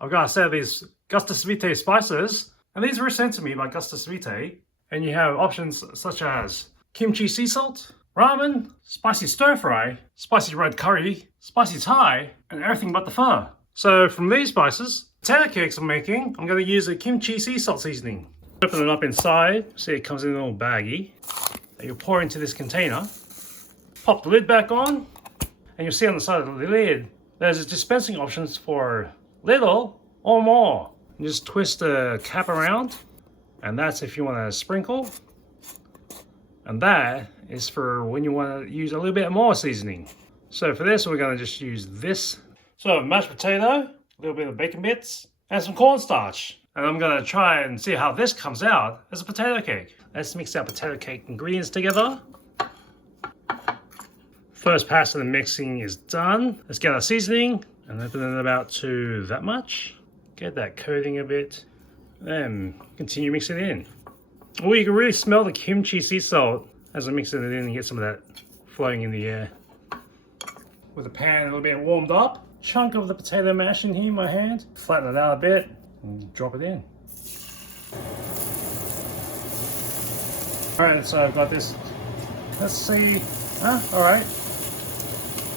I've got a set of these Gustus Vitae spices, and these were sent to me by Gustus Vitae. And you have options such as kimchi sea salt, ramen, spicy stir fry, spicy red curry, spicy Thai, and everything but the pho. So from these spices, potato cakes I'm making, I'm going to use a kimchi sea salt seasoning. Open it up inside, see it comes in a little baggie that you'll pour into this container. Pop the lid back on, and you'll see on the side of the lid, there's dispensing options for little or more. You just twist the cap around, and that's if you want to sprinkle. And that is for when you want to use a little bit more seasoning. So for this, we're going to just use this. So mashed potato, a little bit of bacon bits, and some cornstarch. And I'm going to try and see how this comes out as a potato cake. Let's mix our potato cake ingredients together. First pass of the mixing is done. Let's get our seasoning and open it about to that much. Get that coating a bit. Then continue mixing it in. Oh, you can really smell the kimchi sea salt as I'm mixing it in and get some of that flowing in the air. With the pan a little bit warmed up, chunk of the potato mash in here in my hand. Flatten it out a bit and drop it in. Alright, so I've got this. Let's see. Alright.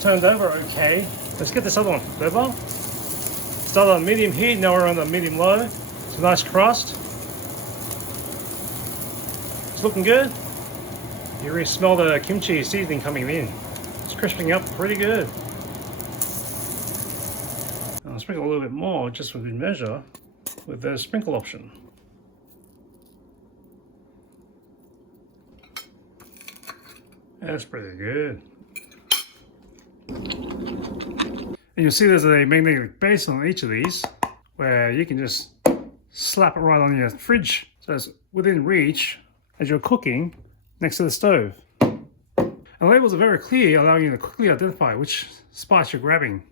Turned over okay. Let's get this other one flipped over. Start on medium heat, now we're on the medium low. It's a nice crust. It's looking good. You really smell the kimchi seasoning coming in. It's crisping up pretty good. I'll sprinkle a little bit more just for good measure with the sprinkle option. That's pretty good. And you'll see there's a magnetic base on each of these where you can just slap it right on your fridge so it's within reach as you're cooking next to the stove. And the labels are very clear, allowing you to quickly identify which spice you're grabbing.